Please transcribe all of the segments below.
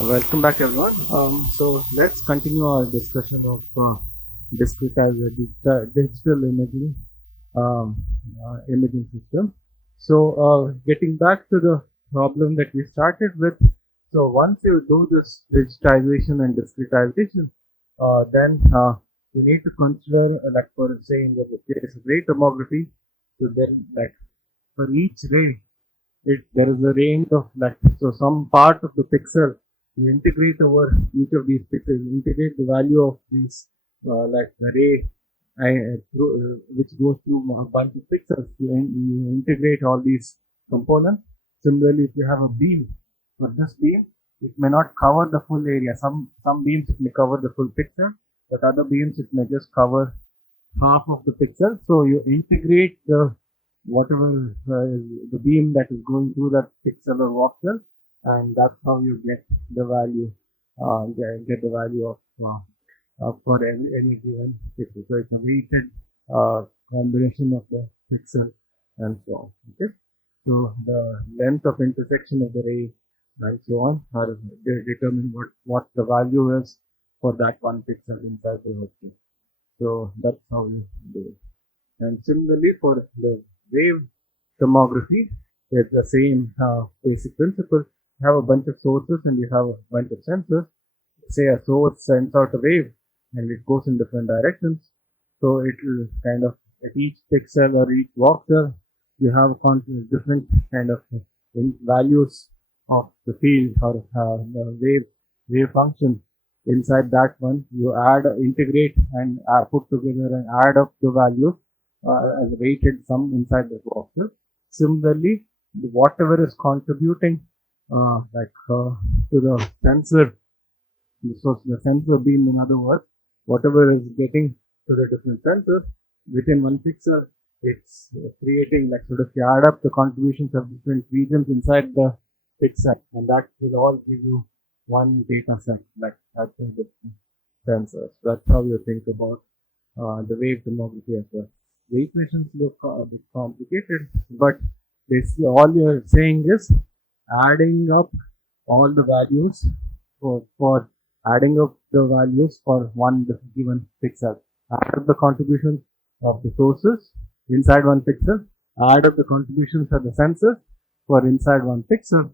Welcome back, everyone. So let's continue our discussion of digital imaging system. So getting back to the problem that we started with. So once you do this digitization and discretization, then you need to consider, like for say in the case of ray tomography, so then like for each ray there is a range of like, so some part of the pixel you integrate over each of these pixels, integrate the value of these like the ray which goes through a bunch of pixels. You integrate all these components. Similarly, if you have a beam, for this beam, it may not cover the full area. Some beams it may cover the full picture, but other beams it may just cover half of the pixel. So you integrate the whatever the beam that is going through that pixel or voxel, and that's how you get the value, get the value of for any given pixel. So it's a weighted combination of the pixel and so on. Okay, so the length of intersection of the ray and so on are determine what the value is for that one pixel inside the object. So that's how you do it. And similarly for the wave tomography, it's the same basic principle. You have a bunch of sources and you have a bunch of sensors. Say a source sends out a wave and it goes in different directions. So it will kind of at each pixel or each voxel, you have different kind of values of the field or the wave function. Inside that one, you integrate and put together and add up the values as weighted sum inside the voxel. Similarly, whatever is contributing to the sensor, so the sensor beam, in other words, whatever is getting to the different sensors within one pixel, it's creating like sort of you add up the contributions of different regions inside the pixel, and that will all give you one data set, like that's the sensors. That's how you think about the wave tomography as well. The equations look a bit complicated, but basically all you're saying is adding up all the values for adding up the values for one given pixel. Add up the contributions of the sources inside one pixel. Add up the contributions of the sensors for inside one pixel.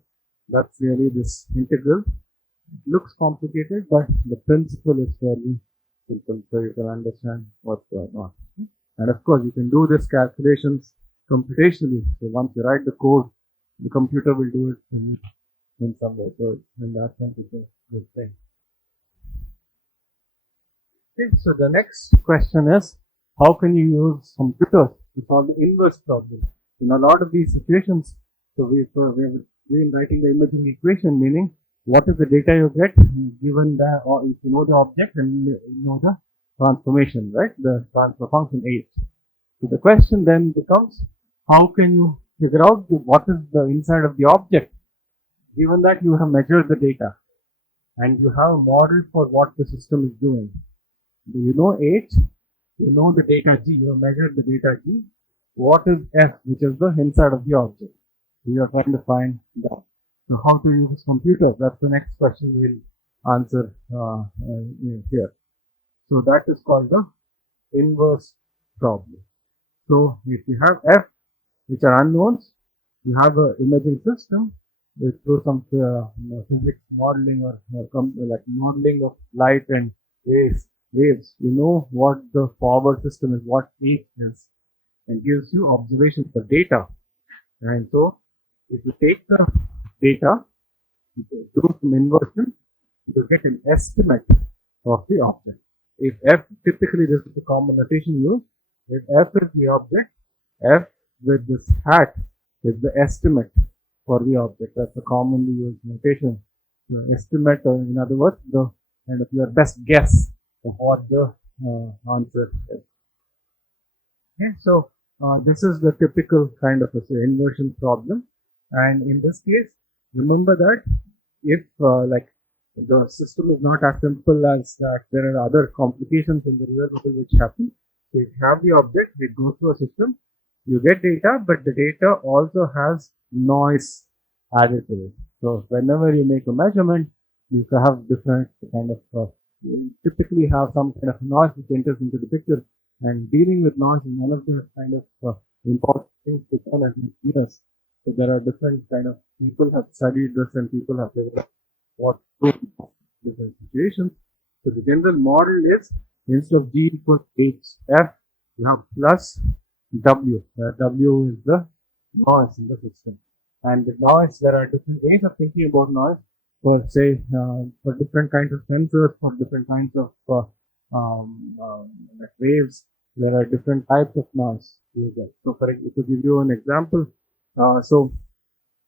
That's really this integral. It looks complicated, but the principle is fairly simple, so you can understand what's going on. And of course, you can do this calculations computationally. So once you write the code, the computer will do it in some way. So in that sense, it's a good thing. Okay, so the next question is, how can you use computers to solve the inverse problem? In a lot of these situations, so we've been writing the imaging equation, meaning what is the data you get given the, or if you know the object and you know the transformation, right? The transfer function H. So the question then becomes, how can you figure out what is the inside of the object, given that you have measured the data and you have a model for what the system is doing. Do you know H? You know the data G. You have measured the data G. What is F, which is the inside of the object? We are trying to find that. So how to use computers? That's the next question we'll answer here. So that is called the inverse problem. So if you have F, which are unknowns, you have an imaging system through some physics modeling or like modeling of light and waves. You know what the forward system is, what H is, and gives you observations for data. And so if you take the data, do some inversion, you get an estimate of the object. If F, typically this is the common notation used, if F is the object, F with this hat is the estimate for the object. That's a commonly used notation. The estimate, in other words, the kind of your best guess of what the answer is. Okay, so this is the typical kind of inversion problem. And in this case, remember that if like the system is not as simple as that, there are other complications in the real world which happen. So if you have the object, it goes through a system, you get data, but the data also has noise added to it. So whenever you make a measurement, you can have different kind of, typically have some kind of noise which enters into the picture. And dealing with noise is one of the kind of important things to learn as engineers. So there are different kind of people have studied this and people have developed what to do in different situations. So the general model is instead of G equals HF, you have plus W, where W is the noise in the system. And the noise, there are different ways of thinking about noise for say for different kinds of sensors, for different kinds of like waves. There are different types of noise you get. So to give you an example, so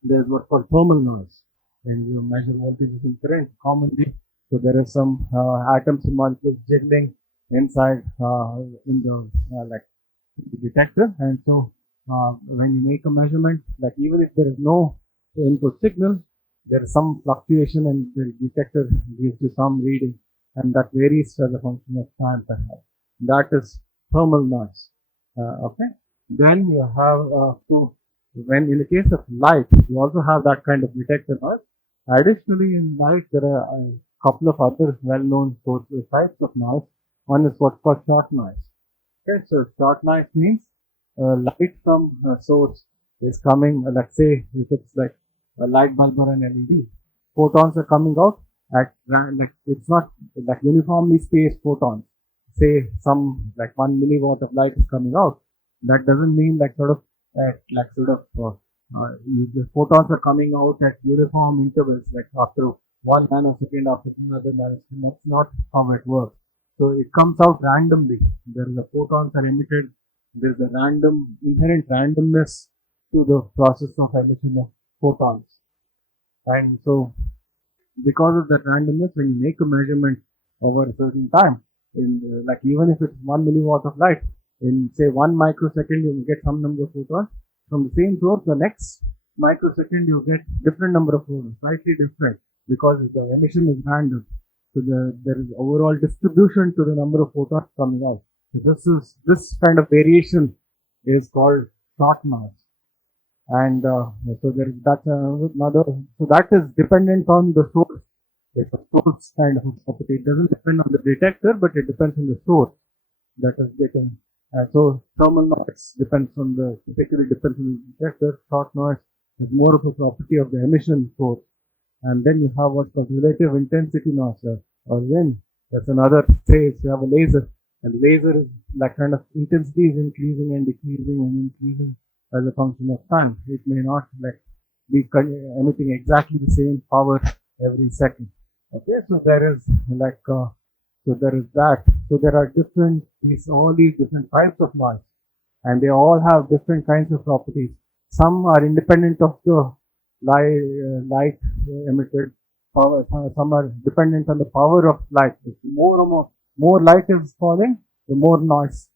there's what's called thermal noise. When you measure voltages in current commonly, so there is some atoms and molecules jiggling inside in the like the detector, and so when you make a measurement, like even if there is no input signal, there is some fluctuation and the detector gives you some reading, and that varies as a function of time perhaps. That is thermal noise. Okay. Then you have so when in the case of light, you also have that kind of detector noise. Additionally, in light, there are a couple of other well-known types of noise. One is what's called short noise. Okay, so short noise means light from a source is coming, let's say if it's like a light bulb or an LED, photons are coming out at like it's not like uniformly spaced photons. Say some like 1 milliwatt of light is coming out. That doesn't mean like sort of like sort of the photons are coming out at uniform intervals, like after 1 nanosecond, after another nanosecond. That's not how it works. So it comes out randomly. There is a photons are emitted. There is a inherent randomness to the process of emission of photons. And so because of that randomness, when you make a measurement over a certain time, in like even if it's 1 milliwatt of light, in say 1 microsecond, you will get some number of photons. From the same source, the next microsecond, you get different number of photons, slightly different, because the emission is random. So there is overall distribution to the number of photons coming out. So this kind of variation is called short noise. And so that's another, so that is dependent on the source. It's a source kind of property. It doesn't depend on the detector, but it depends on the source that is getting. So thermal noise typically depends on the detector. Short noise is more of a property of the emission source. And then you have what's called relative intensity noise, or when that's another phase. You have a laser, and the laser is like kind of intensity is increasing and decreasing and increasing as a function of time. It may not like be emitting exactly the same power every second. Okay, so there is like so there is that. So there are all these different types of noise, and they all have different kinds of properties. Some are independent of the light emitted power. Some are dependent on the power of light. The more light is falling, the more noise.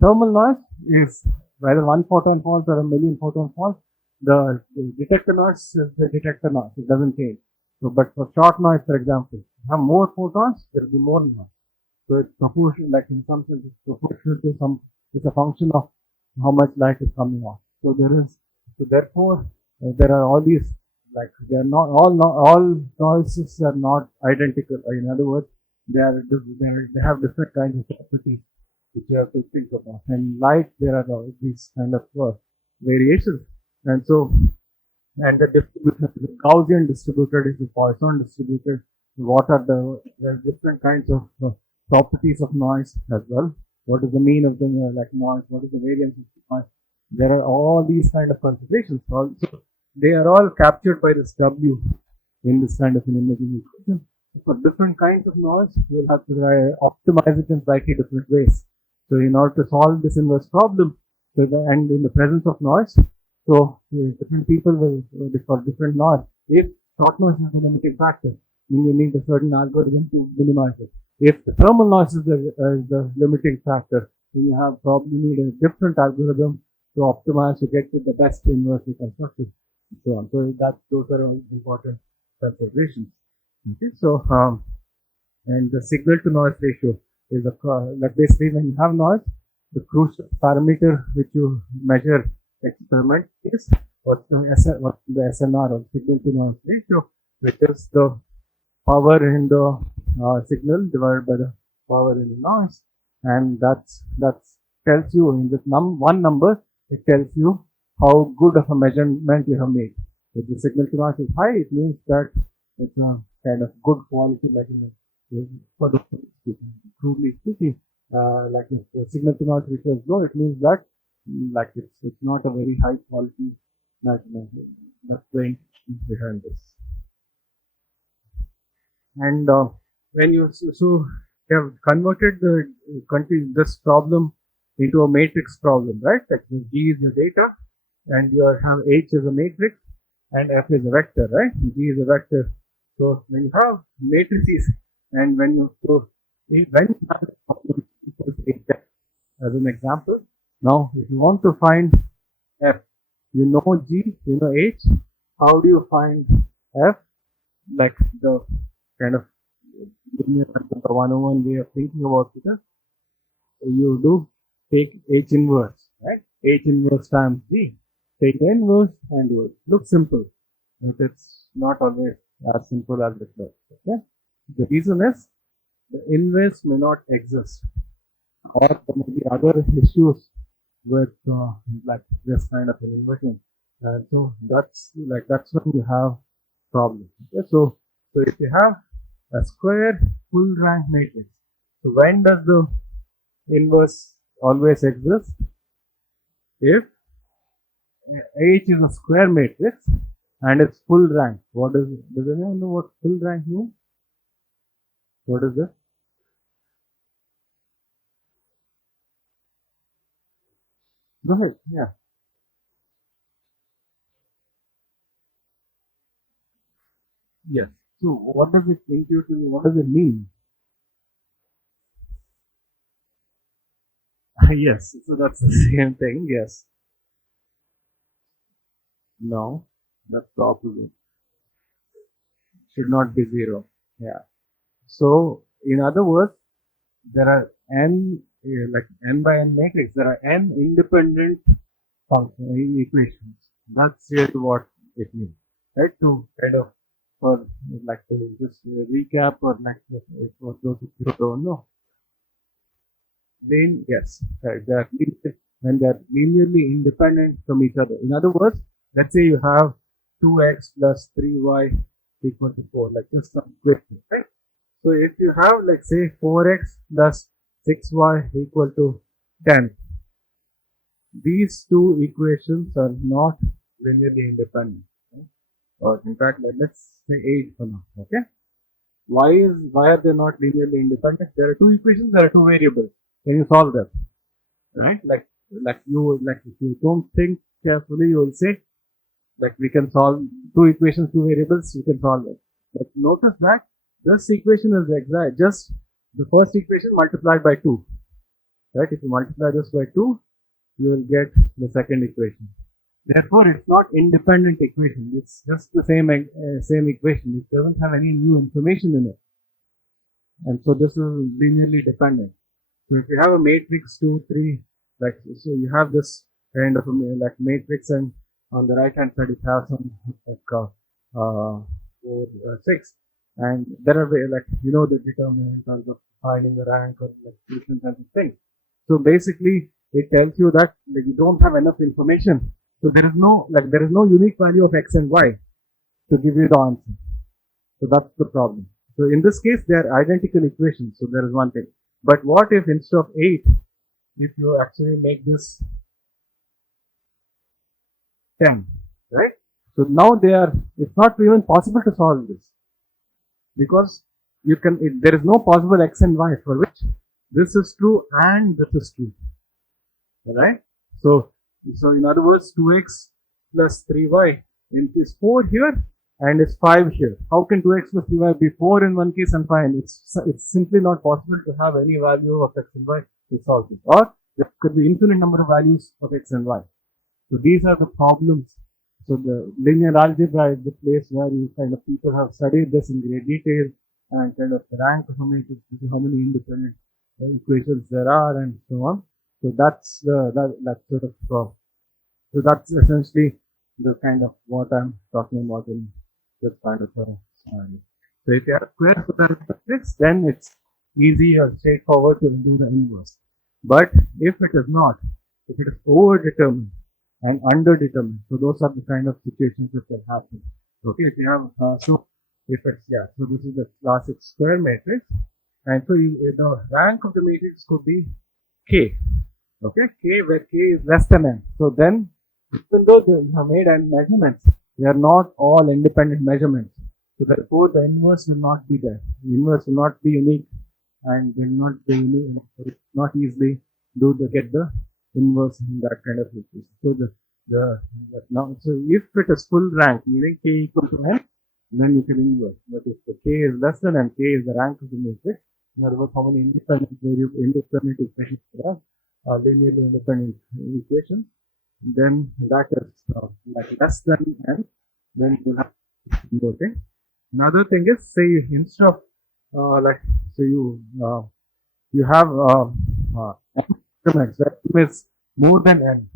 Thermal noise is whether 1 photon falls or a million photons falls. The detector noise is the detector noise. It doesn't change. So, but for short noise, for example, you have more photons, there will be more noise. So it's proportional, like in some sense, it's proportional to some. It's a function of how much light is coming off. So therefore, there are all these, like they are not all noises are not identical. In other words, they have different kinds of properties which you have to think about. And light, there are all these kind of variations. And so, and the distribution is Gaussian distributed, is the Poisson distributed. What are there are different kinds of properties of noise as well. What is the mean of the like noise? What is the variance of the noise? There are all these kind of considerations. Also, they are all captured by this W in this kind of an imaging equation. For different kinds of noise, you will have to optimize it in slightly different ways. So in order to solve this inverse problem, and in the presence of noise, so different people will for different noise. If short noise is the limiting factor, then you need a certain algorithm to minimize it. If the thermal noise is the limiting factor, then you have probably need a different algorithm to optimize to get to the best inverse reconstruction, and so on. So those are all important considerations. Okay, so and the signal to noise ratio is like basically when you have noise, the crucial parameter which you measure experiment is what's the SNR, or signal to noise ratio, which is the power in the signal divided by the power in the noise, and that's tells you in this one number, it tells you how good of a measurement you have made. If the signal to noise is high, it means that it's a kind of good quality measurement. For the truly speaking, like if the signal to noise ratio is low, it means that like it's not a very high quality measurement. That's the intention behind this. And when you you have converted this problem into a matrix problem, right? Like G is your data, and you have H is a matrix, and F is a vector, right? G is a vector. So when you have matrices, and when you when you have a problem equals H, as an example, now if you want to find F, you know G, you know H. How do you find F? Like the kind of linear algebra 101 way of thinking about it is, you do take H inverse, right? H inverse times G. Take the inverse and do it. Looks simple, but it's not always as simple as it looks. Okay. The reason is the inverse may not exist, or there may be other issues with like this kind of an inversion, and so that's when you have problems. Okay? So if you have a square full rank matrix, so when does the inverse always exist? If H is a square matrix and it's full rank. What does anyone know what full rank means? What is this? Go ahead. Yeah. Yes. So what does it intuitively? What does it mean? Yes. So that's the same thing. Yes. No. That's the opposite. Should not be zero. Yeah. So in other words, there are n like n by n matrix. There are n independent function equations. That's really what it means, right? To kind of for like to just recap or like for those who don't know, then yes, right, they are when they are linearly independent from each other. In other words, let's say you have 2x plus 3y equal to 4, like just some equation, right? So if you have like say 4x plus 6y equal to 10, these two equations are not linearly independent. Okay? Or in fact, let's say 8 for now. Okay. Why are they not linearly independent? There are two equations. There are two variables. Can you solve them? Right? Like if you don't think carefully, you will say like we can solve two equations, two variables. You can solve it. But notice that this equation is exact. Just the first equation multiplied by 2. Right? If you multiply this by 2, you will get the second equation. Therefore, it's not independent equation. It's just the same equation. It doesn't have any new information in it. And so this is linearly dependent. So if you have a matrix 2, 3, like so you have this kind of a like matrix, and on the right hand side it has some like 4, 6, and there are like the determinant in terms of finding the rank or like different kinds of things. So basically, it tells you that like, you don't have enough information. So there is no unique value of x and y to give you the answer. So that's the problem. So in this case, they are identical equations. So there is one thing. But what if instead of 8, if you actually make this 10, right? So now it's not even possible to solve this, because there is no possible x and y for which this is true and this is true, right? So in other words, 2x plus 3y is 4 here and it's 5 here. How can 2x plus 3y be 4 in one case and 5? It's simply not possible to have any value of x and y to solve it. Or there could be infinite number of values of x and y. So these are the problems. So the linear algebra is the place where people have studied this in great detail and kind of rank how many independent equations there are and so on. So that's so that's essentially the kind of what I'm talking about in this kind of scenario. So if you have square for matrix, then it's easy or straightforward to do the inverse. But if it is not, if it is overdetermined and underdetermined, so those are the kind of situations that can happen. Okay, if you have so if it's so this is the classic square matrix, and so the rank of the matrix could be k. Okay, k where k is less than n. So then, even though you have made n measurements, they are not all independent measurements. So therefore, the inverse will not be there. The inverse will not be unique, and will not be unique. Not easily get the inverse in that kind of situation. So now, so if it is full rank, meaning k equal to n, then you can inverse. But if the k is less than n, k is the rank of the matrix. In other words, how many independent equations there are, linearly independent equations, then that is like less than n, then you will have inverting. Another thing is, say instead of so you have increments that is more than n.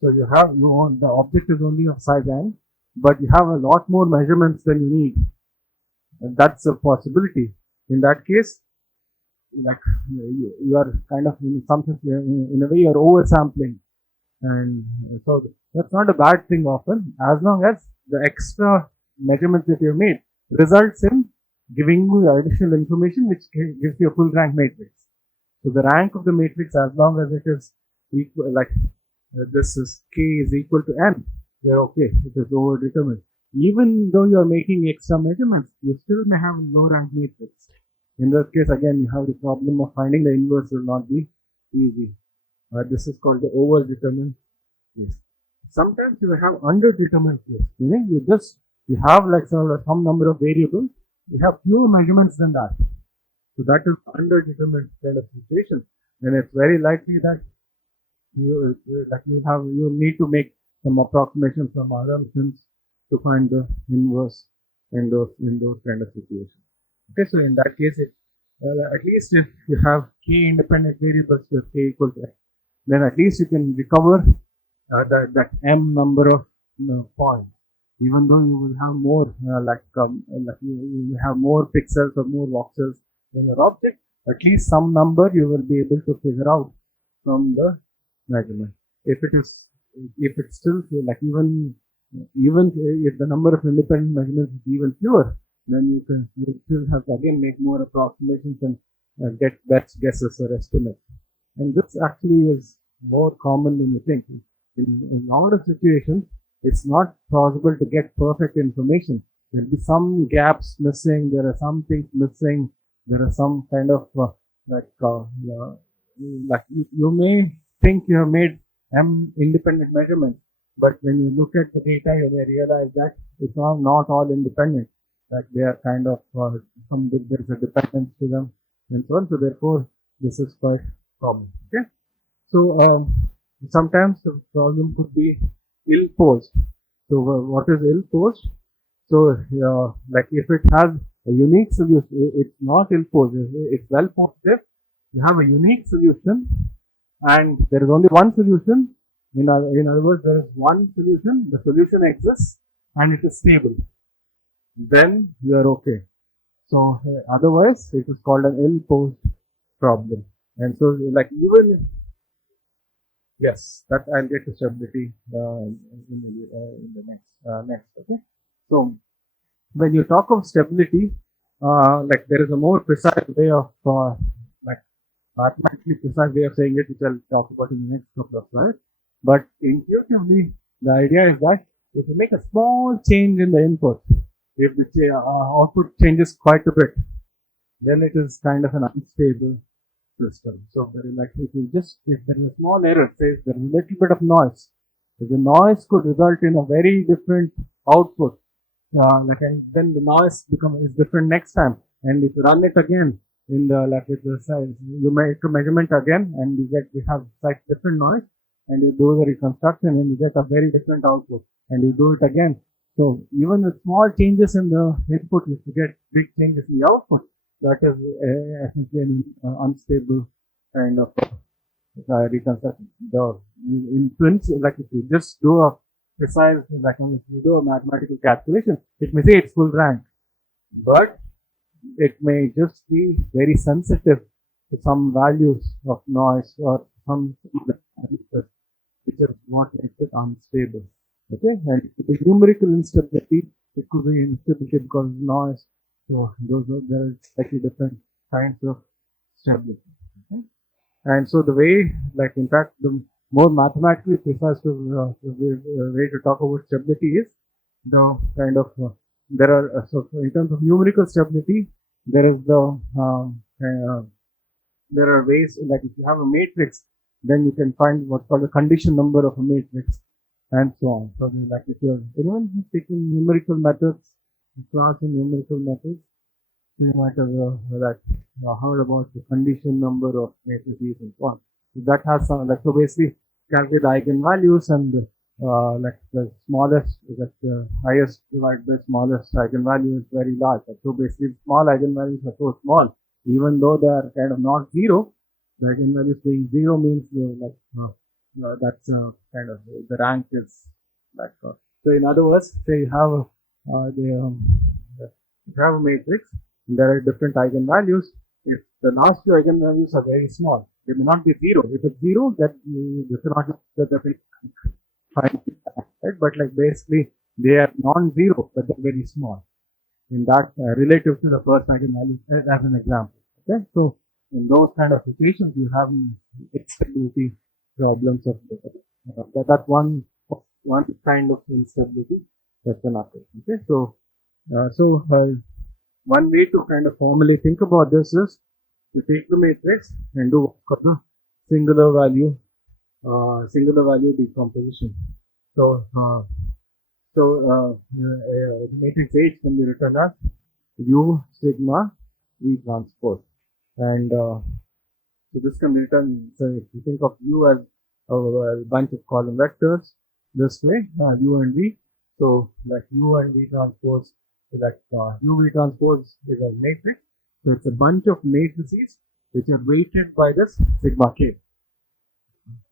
So you have the object is only of size n, but you have a lot more measurements than you need. And that's a possibility. In that case, like you are kind of in some sense, in a way, you are oversampling, and so that's not a bad thing often, as long as the extra measurements that you have made results in giving you additional information which gives you a full rank matrix. So the rank of the matrix, as long as it is equal, like this is k is equal to n, you're okay. It is overdetermined. Even though you are making extra measurements, you still may have low rank matrix. In that case, again, you have the problem of finding the inverse will not be easy. This is called the overdetermined case. Sometimes you have underdetermined case. You have like some number of variables. You have fewer measurements than that. So that is underdetermined kind of situation. Then it's very likely that you need to make some approximations, some assumptions to find the inverse in those kind of situations. Okay, so in that case, at least if you have k independent variables with k equal to n, then at least you can recover that m number of points. Even though you will have more, you have more pixels or more voxels in your object, at least some number you will be able to figure out from the measurement. If it's still like even if the number of independent measurements is even fewer, then you still have to again make more approximations and get best guesses or estimates. And this actually is more common than you think. In a lot of situations, it's not possible to get perfect information. There'll be some gaps missing. There are some things missing. There are some kind of you may think you have made m independent measurements, but when you look at the data, you may realize that it's not all independent. Like they are kind of there's a dependence to them and so on. So therefore, this is quite common. Okay. So sometimes the problem could be ill-posed. So what is ill-posed? So like if it has a unique solution, it's not ill-posed. It's well-posed. If you have a unique solution and there is only one solution, in other words, there is one solution. The solution exists and it is stable. Then you are okay. So otherwise, it is called an ill-posed problem. And so, like even yes, that I'll get to stability in the next. Okay. So when you talk of stability, like there is a more precise way of like mathematically precise way of saying it, which I'll talk about in the next couple of slides. But intuitively, the idea is that if you make a small change in the input, if the output changes quite a bit, then it is kind of an unstable system. So if there is a small error, say there is a little bit of noise, if the noise could result in a very different output, and then the noise is different next time, and if you run it again in you make a measurement again, and you have like different noise, and you do the reconstruction, and you get a very different output, and you do it again. So even with small changes in the input, if you get big changes in the output, that is essentially an unstable kind of reconstruction. In principle, like if you just do a precise, if you do a mathematical calculation, it may say it's full rank, but it may just be very sensitive to some values of noise or some values which is what makes it unstable. Okay, and the numerical instability, it could be instability because of noise. So those are there are slightly different kinds of stability. Okay? And so the way, like in fact, the more mathematically precise way to talk about stability is the kind of there are so in terms of numerical stability, there is the there are ways like if you have a matrix, then you can find what's called the condition number of a matrix and so on. So like if you're anyone who's taken numerical methods, class in numerical methods, you might have heard about the condition number of matrices and so on. So that has some like so basically calculate the eigenvalues and like the smallest, like the highest divided by smallest eigenvalue is very large. Like, so basically small eigenvalues are so small, even though they are kind of not zero. The eigenvalues being zero means that's kind of the rank is like so. In other words, say you have you have a matrix. There are different eigenvalues. If the last two eigenvalues are very small, they may not be zero. If it's zero, that you cannot definitely find it, right? But like basically, they are non-zero, but they're very small. In that relative to the first eigenvalue, as an example. Okay, so in those kind of situations, you have instability problems of that's one kind of instability that can occur. Okay, so one way to kind of formally think about this is to take the matrix and do what's called the singular value decomposition. So matrix H can be written as U sigma V transpose, and so this can be written. So if you think of U as a bunch of column vectors this way, U and V. So like U and V transpose. That UV transpose is a matrix. So it's a bunch of matrices which are weighted by this sigma k.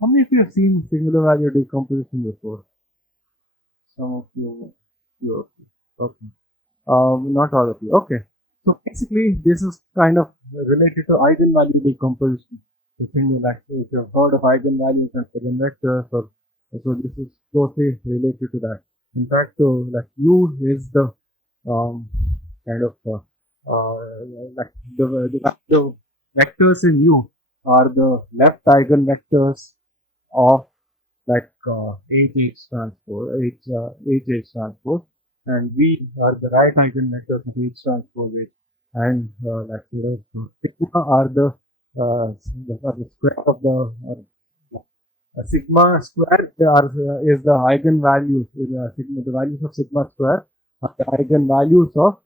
How many of you have seen singular value decomposition before? Some of you. Okay. Not all of you. Okay. So basically, this is kind of related to eigenvalue decomposition. So singular, if you have heard of eigenvalues and eigenvectors, so this is closely related to that. In fact, so like U is the kind of like the vectors in U are the left eigenvectors of like H transpose, and V are the right eigenvectors of H transpose H, and like sigma are the square of the sigma square is the eigenvalues, the values of sigma square are the eigenvalues of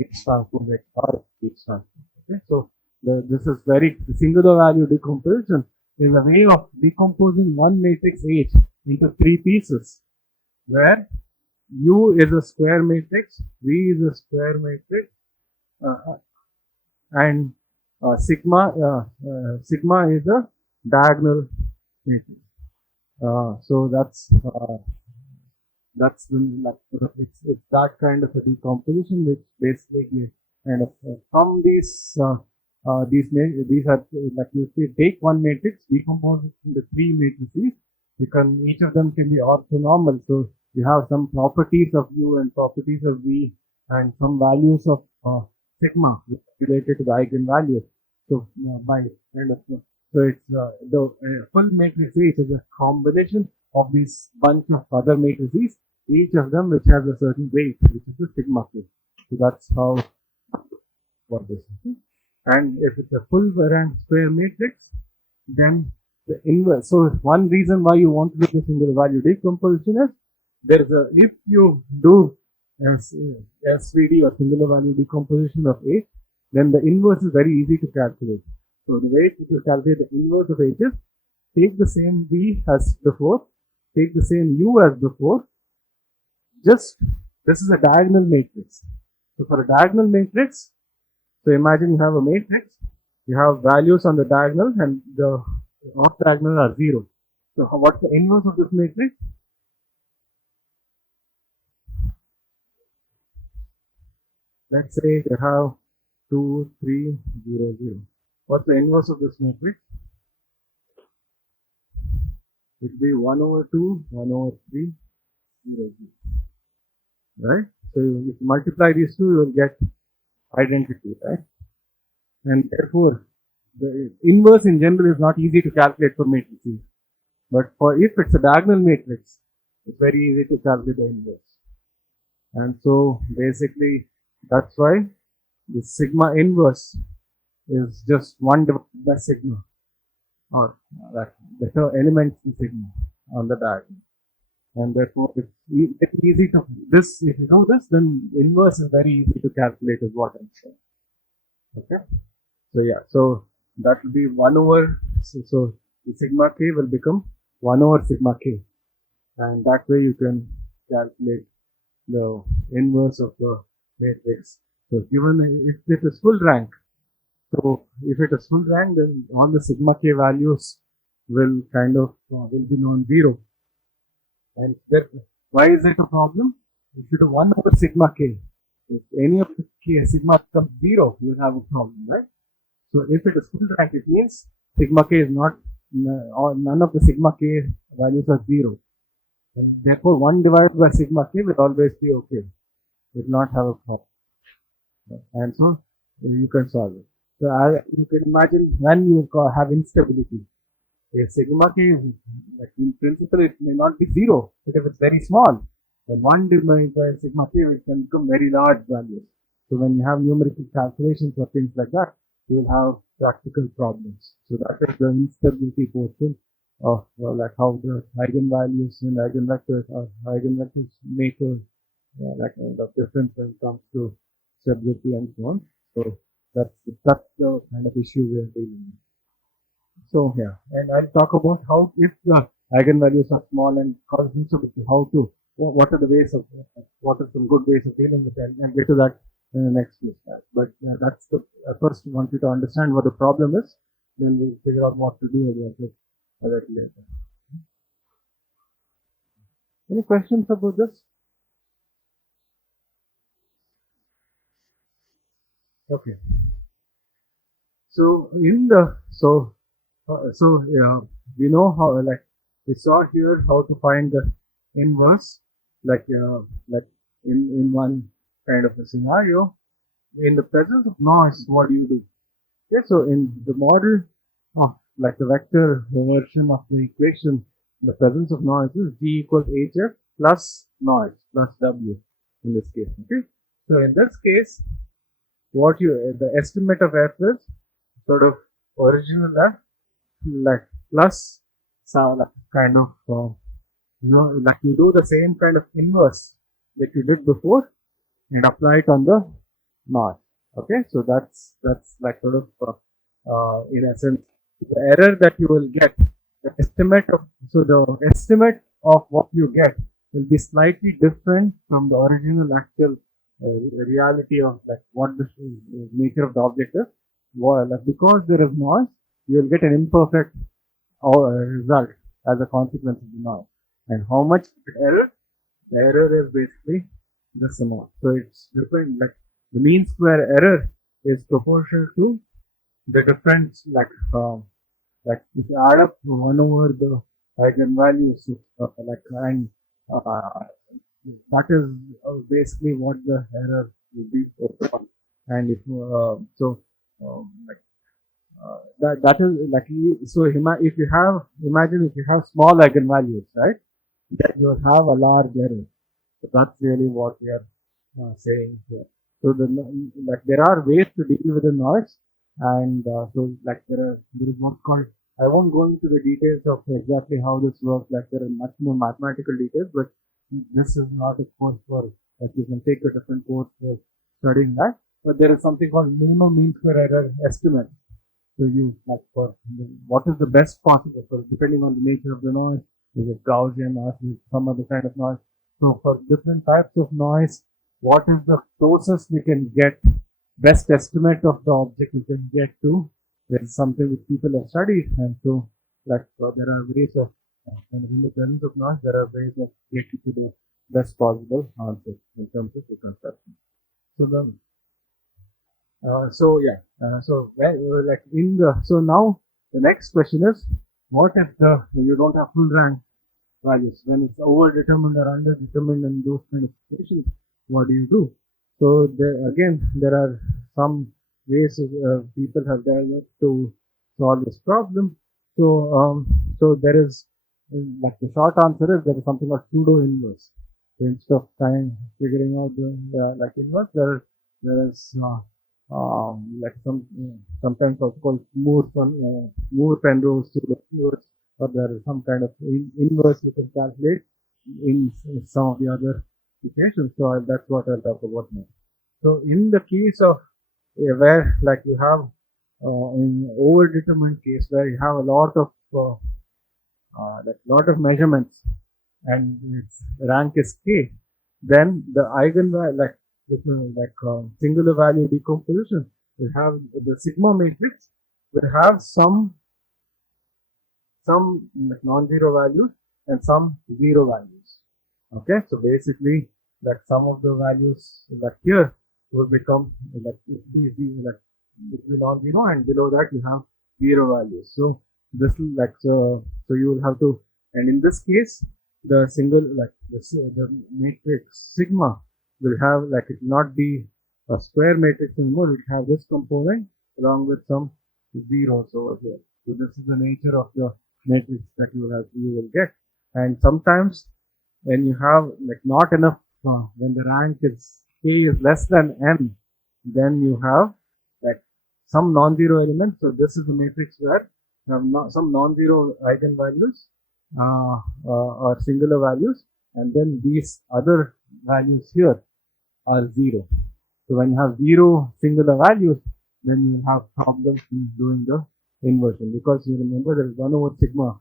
H transpose H or H transpose. Okay, so this is very singular value decomposition is a way of decomposing one matrix H into three pieces, where U is a square matrix, V is a square matrix, and sigma is a diagonal matrix. So that's it's that kind of a decomposition which basically kind of from these are like you say, take one matrix, decompose it into three matrices. Each of them can be orthonormal. So you have some properties of U and properties of V and some values of sigma related to the eigenvalues. So by kind of so it's the full matrix H is a combination of these bunch of other matrices, each of them which has a certain weight, which is the sigma k. So that's how what this is. And if it's a full rank square matrix, then the inverse. So one reason why you want to do the singular value decomposition is if you do SVD or singular value decomposition of H, then the inverse is very easy to calculate. So the way to calculate the inverse of H is take the same V as before, take the same U as before. Just this is a diagonal matrix. So for a diagonal matrix, so imagine you have a matrix, you have values on the diagonal and the off diagonal are zero. So what's the inverse of this matrix? Let's say you have 2, 3, 0, 0. What's the inverse of this matrix? It will be 1 over 2, 1 over 3, 0, 0. Right? So if you multiply these two, you will get identity, right? And therefore, the inverse in general is not easy to calculate for matrices. But for if it's a diagonal matrix, it's very easy to calculate the inverse. And so basically, that's why the sigma inverse is just 1 divided by sigma, or that the elements in sigma on the diagram. And therefore, it's very easy to this. If you know this, then inverse is very easy to calculate, is what I'm saying. Okay. So yeah, so that will be 1 over. So the sigma k will become 1 over sigma k, and that way you can calculate the inverse of the matrix. So given if it is full rank, so if it is full rank, then all the sigma k values will kind of will be non-zero. And there, why is it a problem? If you do 1 over sigma k, if any of the k sigma becomes 0, you will have a problem, right? So if it is full rank, it means sigma k is not, none of the sigma k values are 0. And therefore 1 divided by sigma k will always be okay. It will not have a problem. And so you can solve it. So you can imagine when you have instability, a sigma k is, like in principle, it may not be 0, but if it's very small, then 1 divided by sigma k, it can become very large values. So when you have numerical calculations or things like that, you will have practical problems. So that is the instability portion of like how the eigenvalues and eigenvectors or eigenvectors make a that kind of difference when it comes to stability and so on. So that's the kind of issue we are dealing with. So yeah, and I'll talk about how if the eigenvalues are small and cause instability, how to what are the ways of what are some good ways of dealing with it, and get to that in the next few slides. But that's the first we want you to understand what the problem is, then we'll figure out what to do about it a little later. Any questions about this? Okay. So in the we know how like we saw here how to find the inverse like in one kind of a scenario. In the presence of noise, what do you do? Okay, so in the model of like the vector version of the equation, the presence of noise is g equals hf plus noise plus w in this case. Okay, so in this case, what you the estimate of f is sort of original f like plus some like kind of like you do the same kind of inverse that you did before and apply it on the noise. Okay, so that's like sort of in essence the error that you will get, the estimate of the estimate of what you get will be slightly different from the original actual reality of like what the nature of the object is. Well, because there is noise, you will get an imperfect result as a consequence of the noise. And how much error? The error is basically this amount. So it's different. Like the mean square error is proportional to the difference. Like if you add up 1 over the eigenvalues, like and that is basically what the error will be overall. And if like that is like so if you have imagine if you have small eigenvalues, right, then you will have a large error. So that's really what we are saying here. So like there are ways to deal with the noise, and so like there is what's called, I won't go into the details of exactly how this works. Like there are much more mathematical details, but this is not a course for like you can take a different course for studying that. But there is something called minimum mean square error estimate. So you like for what is the best possible for depending on the nature of the noise, is it Gaussian or is it some other kind of noise. So for different types of noise, what is the closest we can get, best estimate of the object we can get to? There is something which people have studied, and so like there are ways of kind of in the presence of noise, there are ways of getting to the best possible answer in terms of reconstruction. So Like in the so now the next question is, what if you don't have full rank values when it's overdetermined or underdetermined in those kind of situations? What do you do? So there are some ways people have developed to solve this problem. So there is, like, the short answer is there is something called pseudo inverse. So instead of figuring out the like inverse, there is like sometimes also called Moore-Penrose pseudo inverse, or there is some kind of inverse you can calculate in some of the other equations. So that's what I'll talk about now. So in the case of where, like, you have in overdetermined case where you have a lot of measurements and its rank is k, then the eigenvalue, singular value decomposition will have the sigma matrix will have some like non-zero values and some zero values. Okay, so basically, like, some of the values like here will become like these like between non-zero, and below that you have zero values. So this is like so you will have to, and in this case the the matrix sigma will have, like, it will not be a square matrix anymore. It will have this component along with some zeros over here. So this is the nature of the matrix that you will get. And sometimes when you have, like, not enough when the rank is k is less than m, then you have, like, some non-zero elements. So this is a matrix where you have some non-zero eigenvalues or singular values, and then these other values here are zero. So when you have zero singular values, then you have problems in doing the inversion, because you remember there is 1 over sigma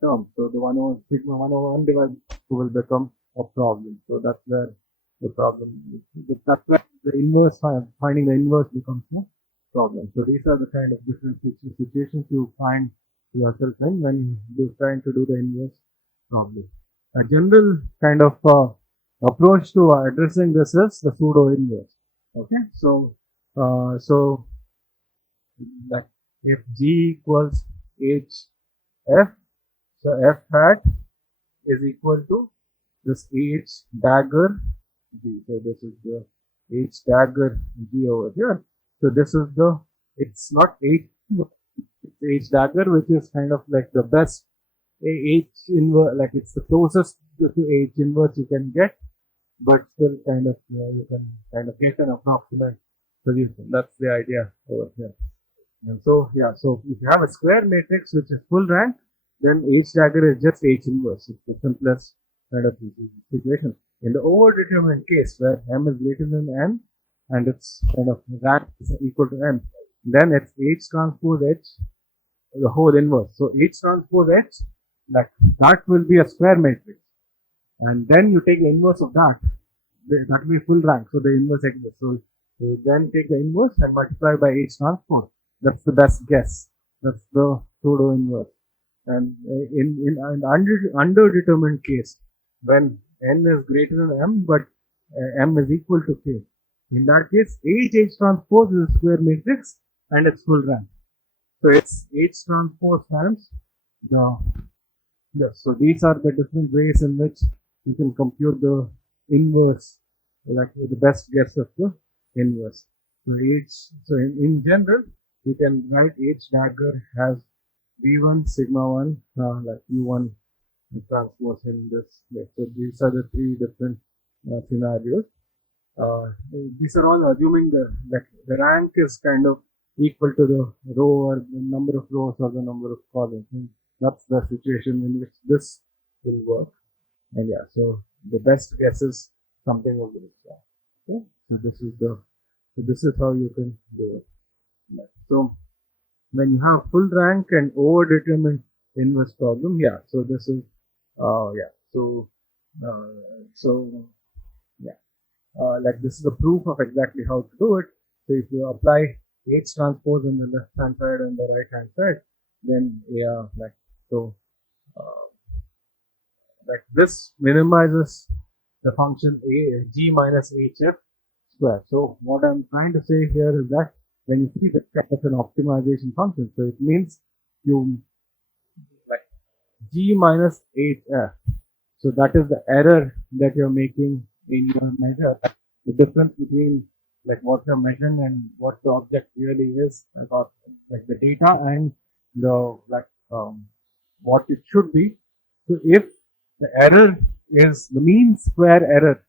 term. So the 1 over sigma 1 over 1 divided will become a problem. So that's where the problem is. That's where the inverse, finding the inverse becomes a problem. So these are the kind of different situations you find yourself in when you're trying to do the inverse problem. A general kind of approach to addressing this is the pseudo inverse. Okay, so that if G equals HF, so F hat is equal to this H dagger G. So this is the H dagger G over here. So this is it's not H, it's H dagger, which is kind of like the best H inverse, like it's the closest to H inverse you can get, but still kind of you can kind of get an approximate solution. That's the idea over here. And so so if you have a square matrix which is full rank, then H dagger is just H inverse. It's the simplest kind of situation. In the overdetermined case where m is greater than n and its kind of rank is equal to m, then it's H transpose H, the whole inverse. So H transpose H, like, that will be a square matrix, and then you take the inverse of that. That will be full rank. So the inverse exists. So you then take the inverse and multiply by H transpose. That's the best guess. That's the pseudo inverse. And in an underdetermined case, when n is greater than m but m is equal to k, in that case H transpose is a square matrix and it's full rank. So it's H transpose times the so these are the different ways in which you can compute the inverse, like the best guess of the inverse. So in general, you can write H dagger as V1 sigma 1 like U1 transpose in this way. So these are the three different scenarios. These are all assuming the rank is kind of equal to the row or the number of rows or the number of columns. And that's the situation in which this will work. And yeah, so the best guess is something over this. Okay, so this is how you can do it. So when you have full rank and overdetermined inverse problem, so this is like this is the proof of exactly how to do it. So if you apply H transpose on the left hand side and the right hand side, then like this minimizes the function G minus HF square. So what I'm trying to say here is that when you see this kind of an optimization function, so it means you like g minus 8f. So that is the error that you're making in your measure. The difference between like what you're measuring and what the object really is, about like the data and the what it should be. So if the error is the mean square error,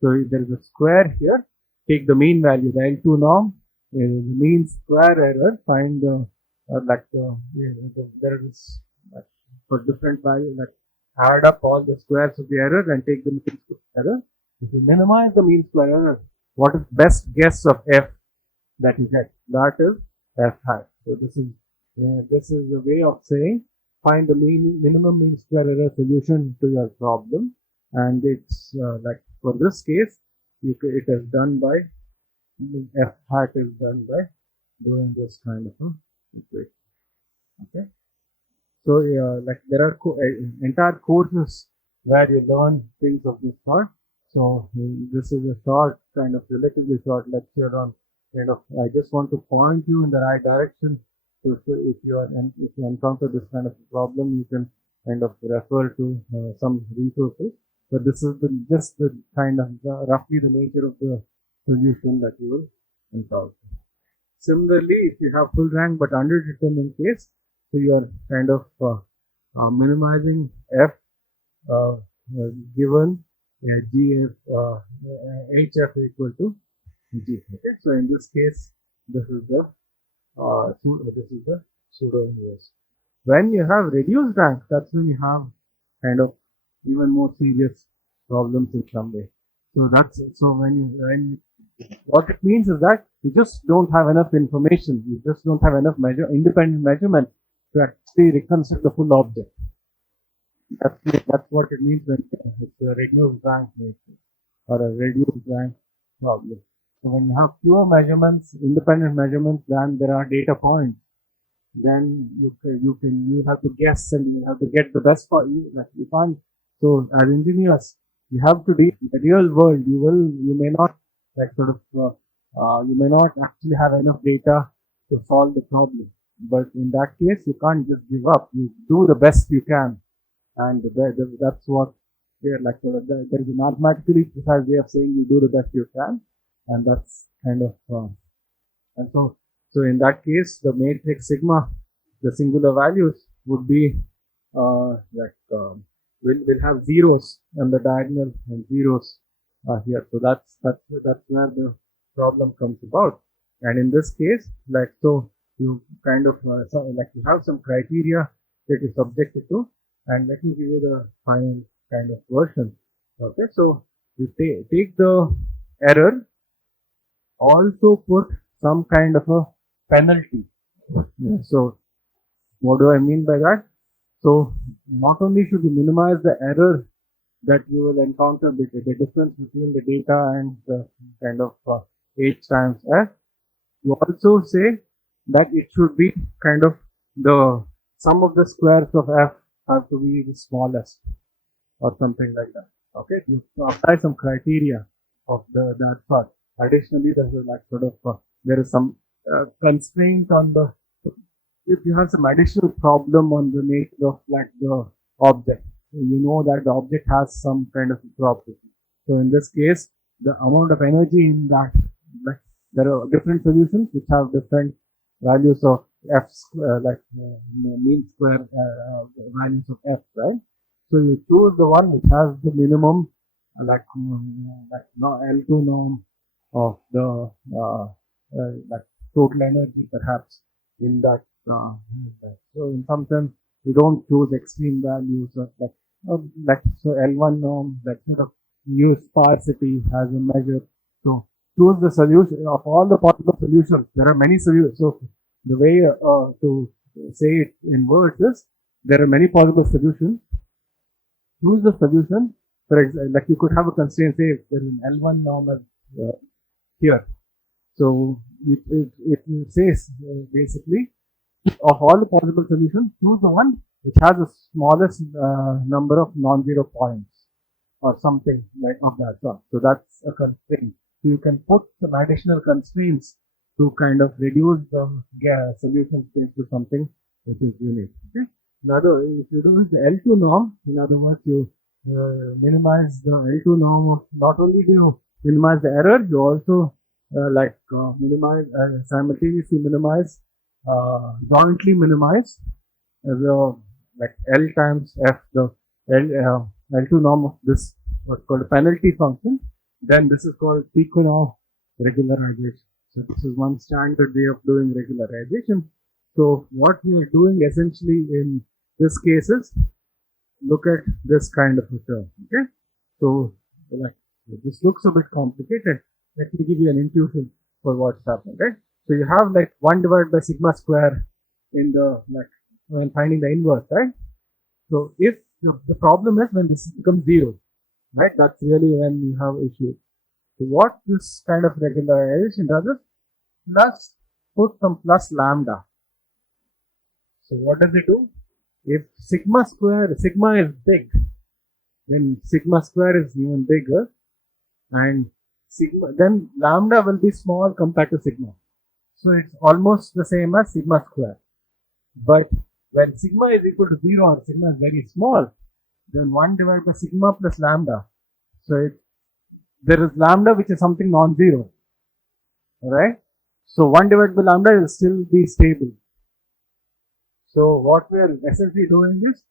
so if there is a square here, take the mean value, the L2 norm, the mean square error, find the there is for different values, add up all the squares of the error and take the mean square error. If you minimize the mean square error, what is best guess of f that you get? That is f hat. So this is a way of saying find the minimum mean square error solution to your problem, and it's for this case, it is done by f hat is done by doing this kind of a equation. Okay. So there are entire courses where you learn things of this sort. So this is a short kind of relatively short lecture on kind of. I just want to point you in the right direction. So if you encounter this kind of problem, you can kind of refer to some resources. But this is just the kind of roughly the nature of the solution that you will encounter. Similarly, if you have full rank but underdetermined case, so you are kind of minimizing f given gf hf equal to g. Okay, so in this case, this is the pseudo inverse. When you have reduced rank, that's when you have kind of even more serious problems in some way. So when what it means is that you just don't have enough information. You just don't have enough independent measurement to actually reconstruct the full object. That's what it means when it's a reduced rank matrix or a reduced rank problem. So when you have fewer measurements, independent measurements, then there are data points. Then you have to guess and you have to get the best for you. Like you can't. So as engineers, you have to deal in the real world. You may not you may not actually have enough data to solve the problem. But in that case, you can't just give up. You do the best you can, and that's what there is a mathematically precise way of saying you do the best you can, and that's kind of and so in that case, the matrix sigma, the singular values would be will have zeros on the diagonal and zeros here. So that's where the problem comes about. And in this case, you kind of you have some criteria that is subjected to, and let me give you the final kind of version. Okay, so you take the error, also put some kind of a penalty. Yeah, so what do I mean by that? So not only should you minimize the error that you will encounter, the difference between the data and the kind of h times f, you also say that it should be kind of the sum of the squares of f have to be the smallest or something like that. Okay, you apply some criteria of that sort. Additionally, there is some constraint on the, if you have some additional problem on the nature of the object, you know that the object has some kind of property. So in this case, the amount of energy in that, there are different solutions which have different values of f mean square values of f, right? So you choose the one which has the minimum L2 norm of the total energy perhaps in that. So in some sense, you don't choose extreme values of so L1 norm, sort of use sparsity as a measure. So choose the solution of all the possible solutions. There are many solutions. So the way to say it in words is there are many possible solutions. Choose the solution. For example, you could have a constraint, say if there is an L1 norm here. So it says basically of all the possible solutions, choose the one which has the smallest number of non-zero points or something like of that sort. So that's a constraint. So you can put some additional constraints to kind of reduce the solution space to something which is unique. Okay. If you do the L2 norm, in other words, you minimize the L2 norm of not only do you minimize the error, you also minimize simultaneously minimize jointly minimize the like L times F, the L2 norm of this what's called a penalty function. Then this is called Tikhonov regularization. So this is one standard way of doing regularization. So what we are doing essentially in this case is look at this kind of a term. Okay. So like this looks a bit complicated. Let me give you an intuition for what's happening. Right. So you have like 1 divided by sigma square in the like when finding the inverse, right? So if the problem is when this becomes 0, right? That's really when you have issues. So what this kind of regularization does is plus put some plus lambda. So what does it do? If sigma is big, then sigma square is even bigger, and sigma then lambda will be small compared to sigma. So it's almost the same as sigma square. But when sigma is equal to 0 or sigma is very small, then 1 divided by sigma plus lambda. So there is lambda which is something non-zero, right? So 1 divided by lambda will still be stable. So what we are essentially doing is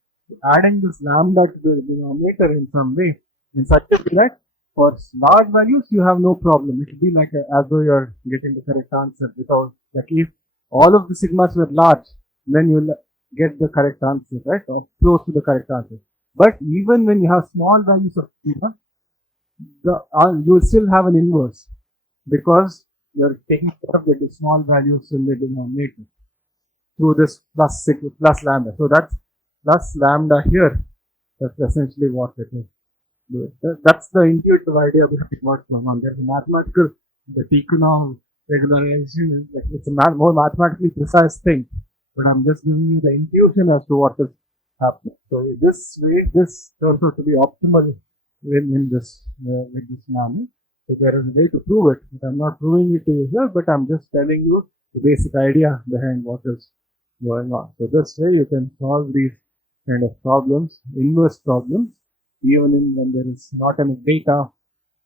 adding this lambda to the denominator in some way, in such a way that for large values you have no problem. It will be like as though you are getting the correct answer without, like if all of the sigmas were large, then you will get the correct answer, right? Or close to the correct answer. But even when you have small values of sigma, you will still have an inverse because you're taking care of the small values in the denominator through this plus lambda. So that's plus lambda here. That's essentially what it is doing. That's the intuitive idea behind what's going on. There's a mathematical, the Tikhonov regularization is like it's a more mathematically precise thing, but I'm just giving you the intuition as to what is happening. So this way, this turns out to be optimal in this with this manner. So there is a way to prove it, but I'm not proving it to you here, but I'm just telling you the basic idea behind what is going on. So this way you can solve these kind of problems, inverse problems, even when there is not enough data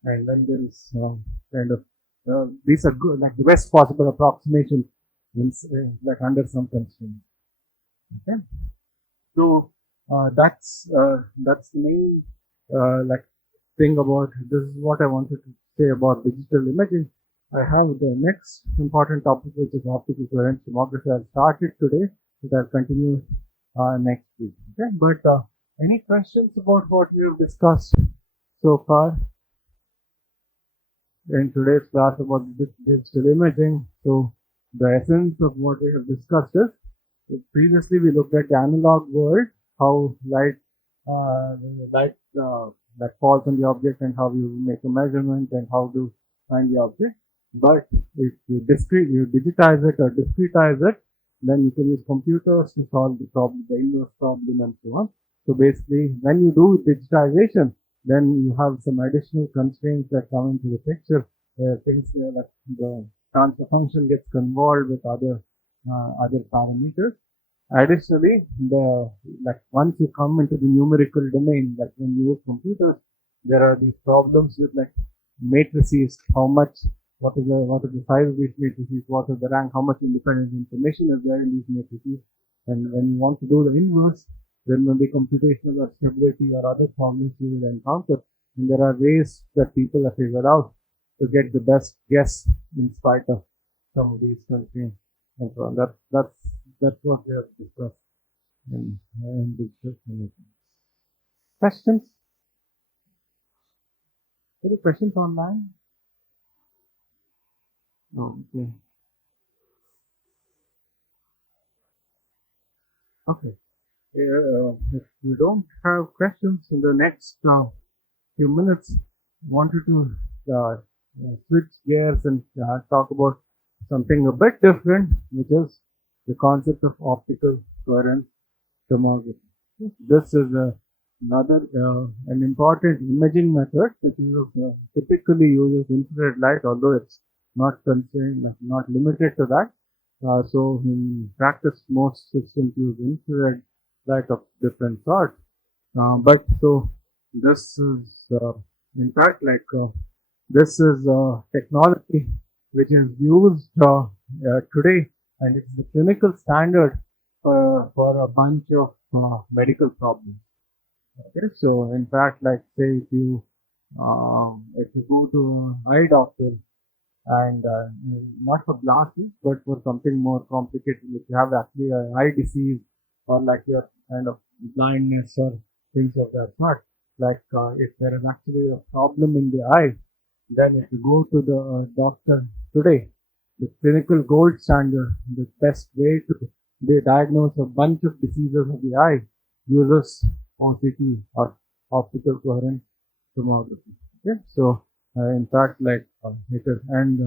and when there is kind of these are good, like the best possible approximation like under some constraints. Okay, so that's the main like thing about this is what I wanted to say about digital imaging. I have the next important topic, which is optical coherence tomography. I'll start it today, but I'll continue next week. Okay, but any questions about what we have discussed so far in today's class about digital imaging? So the essence of what we have discussed is previously we looked at the analog world, how light that falls on the object and how you make a measurement and how to find the object. But if you digitize it or discretize it, then you can use computers to solve the problem, the inverse problem, and so on. So basically, when you do digitization, then you have some additional constraints that come into the picture. Things like the transfer function gets convolved with other parameters. Additionally, once you come into the numerical domain, like when you use computers, there are these problems with like matrices, what is the size of these matrices, what is the rank, how much independent information is there in these matrices. And when you want to do the inverse, there may be computational or stability or other problems you will encounter. And there are ways that people have figured out to get the best guess in spite of some of these constraints. And so on. That's what we have discussed in digital imaging. Questions? Any questions online? Oh, okay. Okay. If you don't have questions in the next few minutes, wanted to switch gears and talk about something a bit different, which is the concept of optical coherence tomography. This is an important imaging method that typically uses infrared light, although it's not constrained, not limited to that. So in practice, most systems use infrared light of different sorts. But so this is, in fact, this is technology which is used today, and it's the clinical standard for a bunch of medical problems. Okay, so in fact, like say if you go to an eye doctor and not for glasses, but for something more complicated, if you have actually an eye disease or like your kind of blindness or things of that sort, if there is actually a problem in the eye, then if you go to the doctor today, the clinical gold standard, the best way to they diagnose a bunch of diseases of the eye uses OCT or optical coherent tomography. Okay, so in fact, it is, and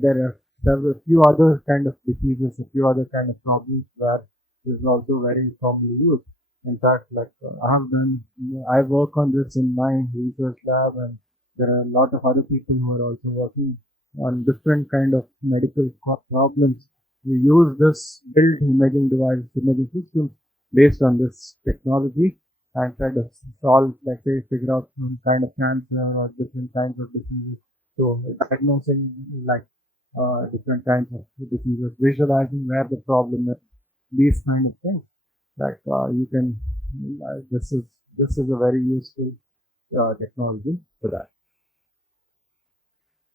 there are several few other kind of diseases, a few other kind of problems where this is also very commonly used. In fact, I work on this in my research lab, and there are a lot of other people who are also working on different kind of medical problems. We use this built imaging device, imaging system based on this technology and try to solve, like say, figure out some kind of cancer or different kinds of diseases. So diagnosing different kinds of diseases, visualizing where the problem is, these kind of things. You can, this is a very useful technology for that.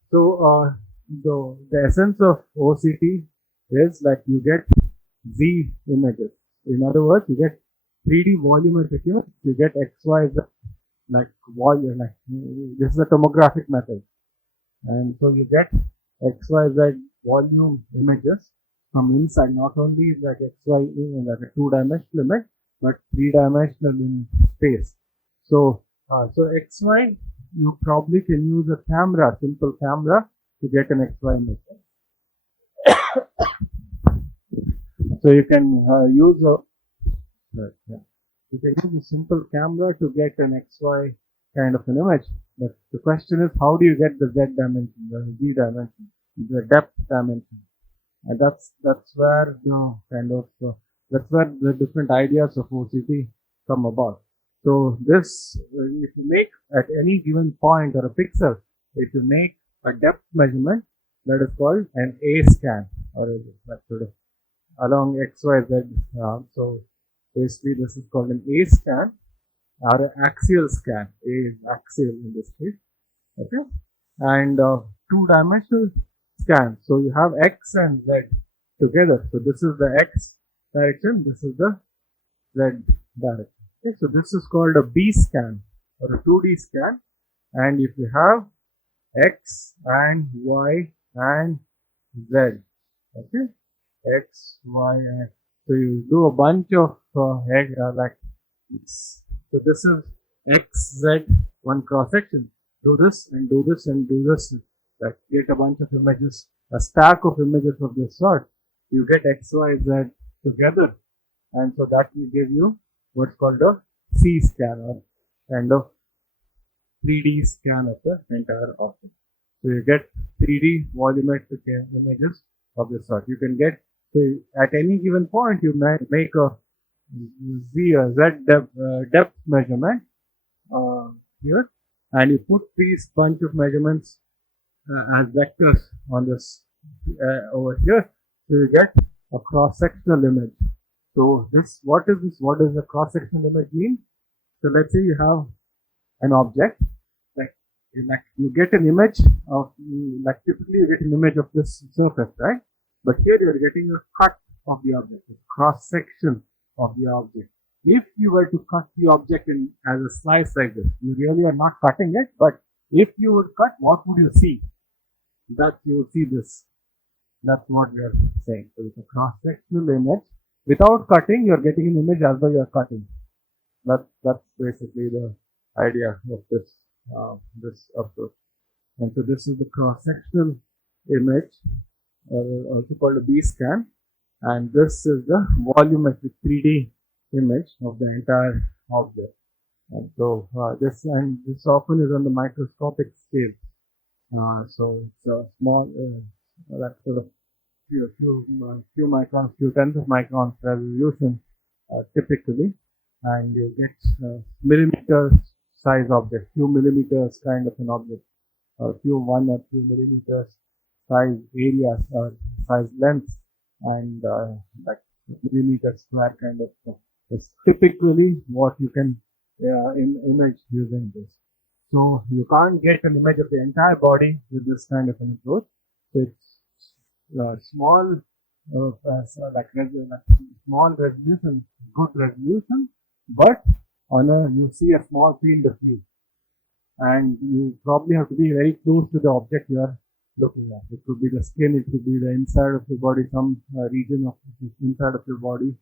So the essence of OCT is like you get Z images. In other words, you get 3D volumetric image. You get X, Y, Z, volume. This is a tomographic method, and so you get X, Y, Z volume images from inside. Not only like X, Y in like a two-dimensional image, but three-dimensional in space. So X, Y, you probably can use a camera, simple camera, to get an X, Y image. So you can use a simple camera to get an XY kind of an image. But the question is, how do you get the Z dimension, the Z dimension, the depth dimension? And that's where that's where the different ideas of OCT come about. So this, if you make at any given point or a pixel, if you make a depth measurement, that is called an A scan, or along XYZ. So basically, this is called an A scan or an axial scan. A is axial in this case. Okay, and two-dimensional scan. So you have X and Z together. So this is the X direction. This is the Z direction. Okay, so this is called a B scan or a 2D scan. And if you have X and Y and Z, okay, X, Y, and so you do a bunch of this. So this is X, Z, one cross section. Do this and do this and do this. Like get a bunch of images, a stack of images of this sort. You get X, Y, Z together, and so that will give you what's called a C scan, or kind of 3D scan of the entire object. So you get 3D volumetric images of this sort. You can get, so at any given point, you make a Z depth measurement here, and you put these bunch of measurements as vectors on this over here. So you get a cross-sectional image. So what is this? What does a cross-sectional image mean? So let's say you have an object, you get an image of, typically you get an image of this surface, right? But here you are getting a cut of the object, a cross-section of the object. If you were to cut the object as a slice like this, you really are not cutting it, but if you would cut, what would you see? That you would see this. That's what we are saying. So it's a cross-sectional image. Without cutting, you're getting an image as though you're cutting. That's basically the idea of this approach. And so this is the cross-sectional image, also called a B scan, and this is the volumetric 3D image of the entire object. And so this often is on the microscopic scale. So it's a small, like sort of few microns, few tens of microns resolution typically, and you get millimeter size object, few millimeters kind of an object, or few 1 or 2 millimeters size areas or size length, and like millimeter square kind of stuff. It's typically what you can image using this. So you can't get an image of the entire body with this kind of an approach. So it's small, like small resolution, good resolution, but on a you see a small field of view, and you probably have to be very close to the object you are looking at. It could be the skin, it could be the inside of your body, some region of the inside of your body,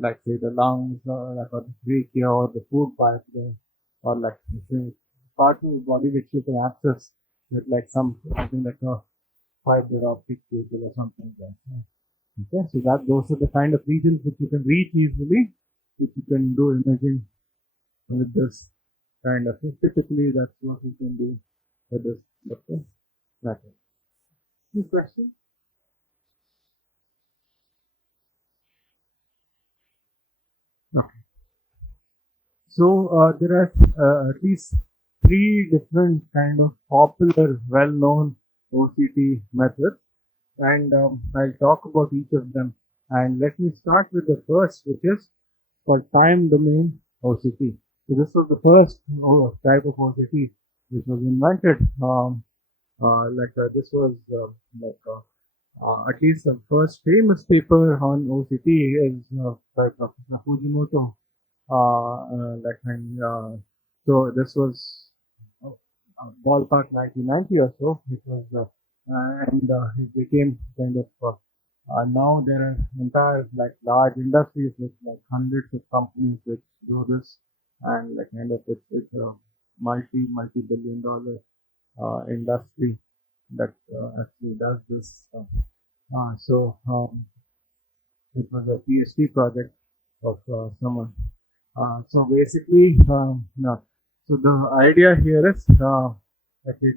like say the lungs, or like or the trachea, or the food pipe, or like say, part of the body which you can access with like something like a fiber optic cable or something like that. Okay, so those are the kind of regions which you can reach easily, which you can do imaging with this kind of thing. Typically, that's what you can do with this method. Any question? Okay. So there are at least three different kind of popular, well-known OCT methods, and I'll talk about each of them. And let me start with the first, which is called time domain OCT. So this was the first type of OCT which was invented. This was at least the first famous paper on OCT is by Professor Fujimoto. So this was ballpark 1990 or so. It was, and it became kind of. Now there are entire like large industries with like hundreds of companies which do this, and like kind of it's a multi-billion dollar industry that actually does this. It was a PhD project of someone. So basically, no. So the idea here is, like I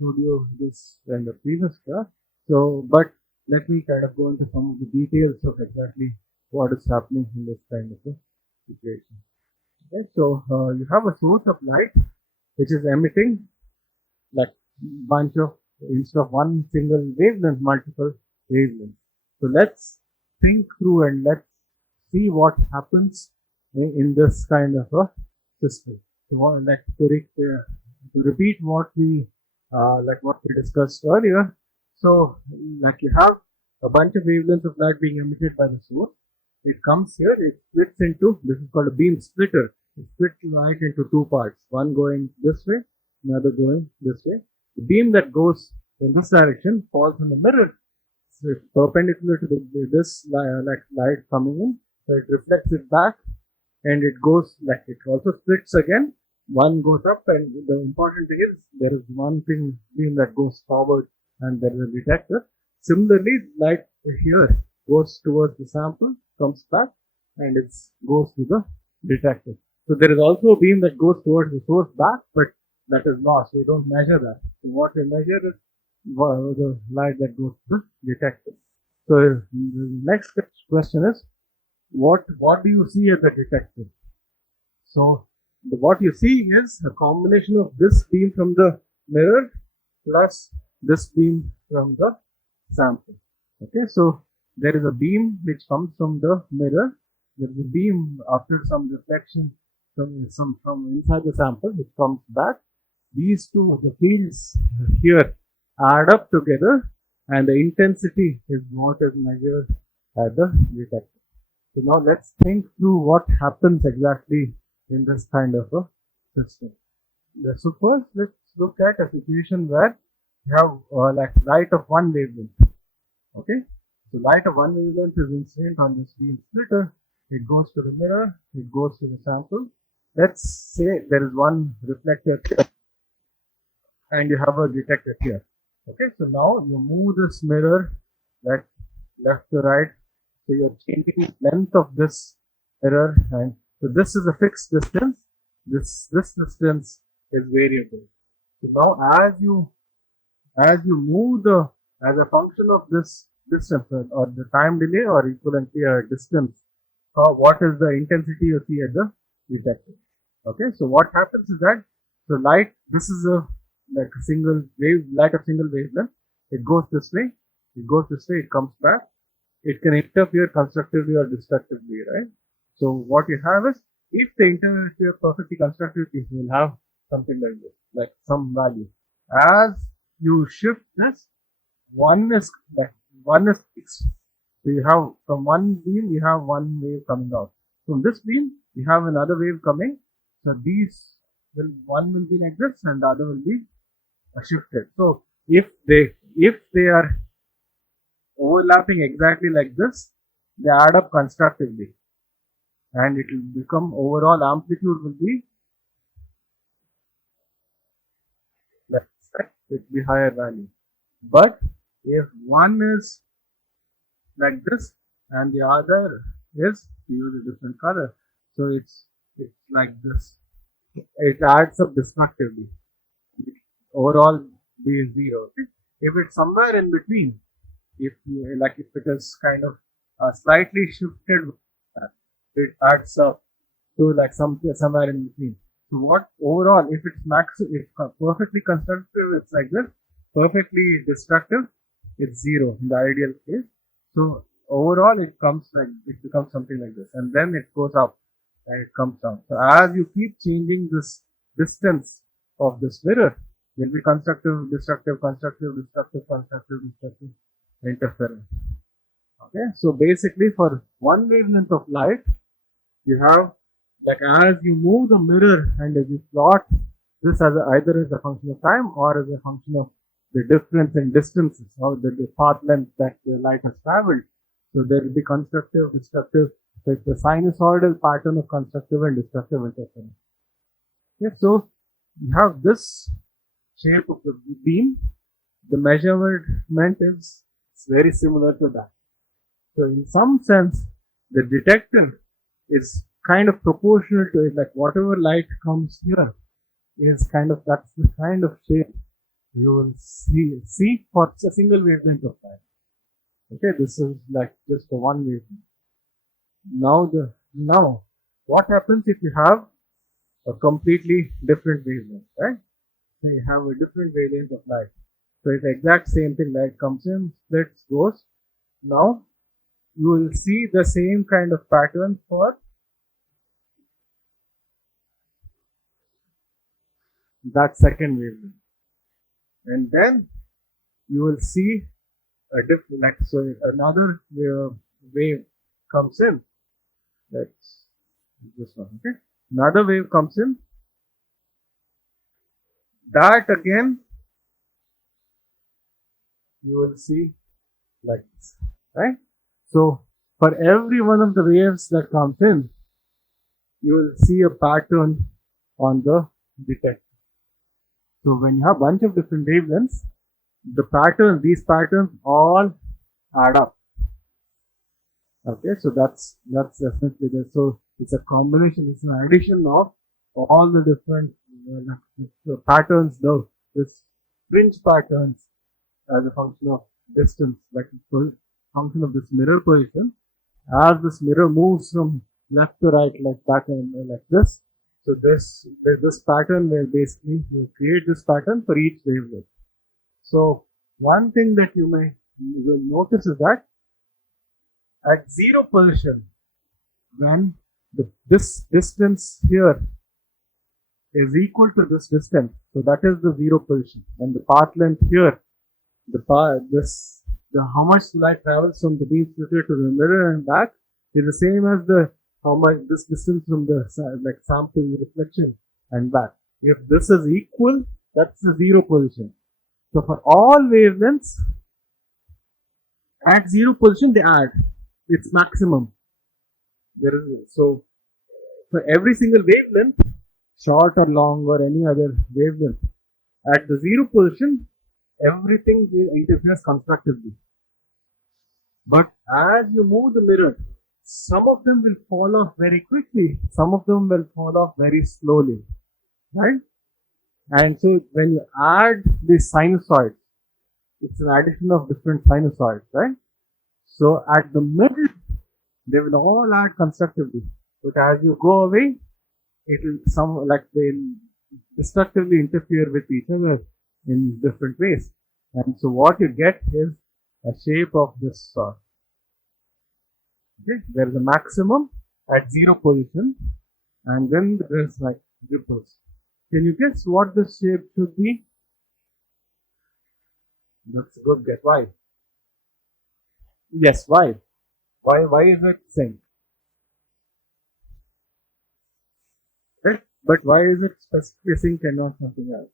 told you this in the previous class. So, but let me kind of go into some of the details of exactly what is happening in this kind of a situation. Okay, so you have a source of light which is emitting like bunch of, instead of one single wavelength, multiple wavelengths. So let's think through and let's see what happens in this kind of a system. So like to repeat what we discussed earlier. So like you have a bunch of wavelengths of light being emitted by the source. It comes here, it splits into, this is called a beam splitter. It splits light into two parts, one going this way, another going this way. The beam that goes in this direction falls on the mirror. So it's perpendicular to this light coming in. So it reflects it back, and it goes like it also splits again. One goes up, and the important thing is there is one beam that goes forward, and there is a detector. Similarly, light here goes towards the sample, comes back, and it goes to the detector. So there is also a beam that goes towards the source back, but that is lost. We don't measure that. So what we measure is the light that goes to the detector. So the next question is, what do you see at the detector? So what you see is a combination of this beam from the mirror plus this beam from the sample. Okay, so there is a beam which comes from the mirror. There is a beam after some reflection from inside the sample which comes back. These two, the fields here, add up together, and the intensity is what is measured at the detector. So now let's think through what happens exactly in this kind of a system. So first, let's look at a situation where you have like light of one wavelength. Okay, so light of one wavelength is incident on this beam splitter. It goes to the mirror. It goes to the sample. Let's say there is one reflector here, and you have a detector here. Okay, so now you move this mirror left to right. So you're changing length of this mirror, and So this is a fixed distance. This distance is variable. So now as you move the as a function of this distance or the time delay or equivalently a distance, what is the intensity you see at the detector? Okay, so what happens is that the light, this is a like a single wave, light of single wavelength. It goes this way, it comes back. It can interfere constructively or destructively, right? So what you have is, if the interfere perfectly constructively, you will have something like this, like some value. As you shift this, one is like one is fixed. So you have from one beam, you have one wave coming out. From this beam, you have another wave coming. So these will one will be like this, and the other will be shifted. So if they are overlapping exactly like this, they add up constructively, and it will become overall amplitude will be less, right? It will be higher value. But if one is like this and the other is, use a different color, so it's like this. It adds up destructively. Overall be zero. Okay? If it's somewhere in between, if it is kind of slightly shifted, it adds up to like somewhere in between. So what overall, if it's if perfectly constructive, it's like this. Perfectly destructive, it's zero in the ideal case. So overall, it becomes something like this, and then it goes up and it comes down. So as you keep changing this distance of this mirror, there'll be constructive, destructive, constructive, destructive, constructive, destructive, interference. Okay, so basically for one wavelength of light, you have like as you move the mirror and as you plot this as either as a function of time or as a function of the difference in distances or the path length that the light has traveled. So there will be constructive, destructive. So it's a sinusoidal pattern of constructive and destructive interference. Okay, so you have this shape of the beam. The measurement is very similar to that. So in some sense, the detector is kind of proportional to it, like whatever light comes here is kind of, that's the kind of shape you will see for a single wavelength of light. Okay, this is like just a one wavelength. Now what happens if you have a completely different wavelength, right? So you have a different wavelength of light. So it's the exact same thing, light comes in, splits, goes. Now you will see the same kind of pattern for that second wavelength, and then you will see a different, like, so another wave comes in. That's this one. Okay, another wave comes in. That again you will see like this, right? So for every one of the waves that comes in, you will see a pattern on the detector. So when you have a bunch of different wavelengths, these patterns all add up. Okay, so that's definitely there. So it's a combination, it's an addition of all the different patterns, this fringe patterns as a function of distance, like a function of this mirror position. As this mirror moves from left to right, like pattern, like this. So this pattern will basically you create this pattern for each wavelength. So one thing that you will notice is that at zero position, when this distance here is equal to this distance, so that is the zero position, and the path length here, how much light travels from the beam splitter to the mirror and back is the same as how much this distance from the sample reflection and back. If this is equal, that's the zero position. So for all wavelengths, at zero position they add its maximum. So for every single wavelength, short or long or any other wavelength, at the zero position, everything interferes constructively. But as you move the mirror, some of them will fall off very quickly, some of them will fall off very slowly, right? And so when you add the sinusoids, it's an addition of different sinusoids, right? So at the middle, they will all add constructively. But as you go away, it will some like they'll destructively interfere with each other in different ways. And so what you get is a shape of this sort. Okay, there is a maximum at zero position, and then there's like ripples. Can you guess what the shape should be? That's a good guess. Why? Yes, why? Why is it sink? Right? But why is it specifically sink and not something else?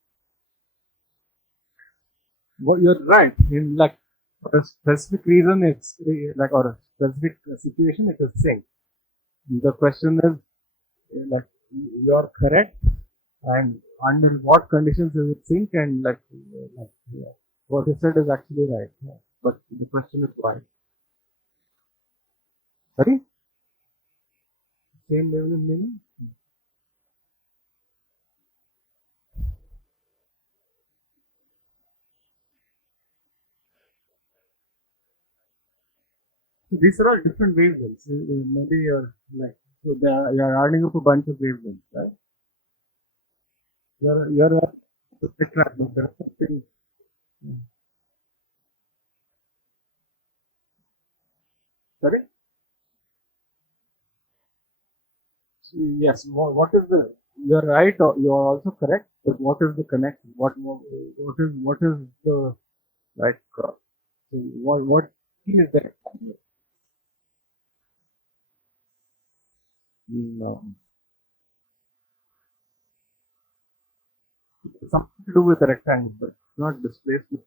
Well, you're right. In like for a specific reason, it's like or a specific situation, it is sink. The question is like you're correct, and under what conditions is it sink, and yeah, what you said is actually right. Yeah. But the question is why? Sorry, same level in meaning. These are all different wavelengths. Maybe you're like so you're adding up a bunch of wavelengths, right? You're track, but there's something. Sorry. Yes. What is the? You're right. Or you're also correct. But what is the connection? What is the like? What is there? No, it's something to do with the rectangle, but it's not displacement.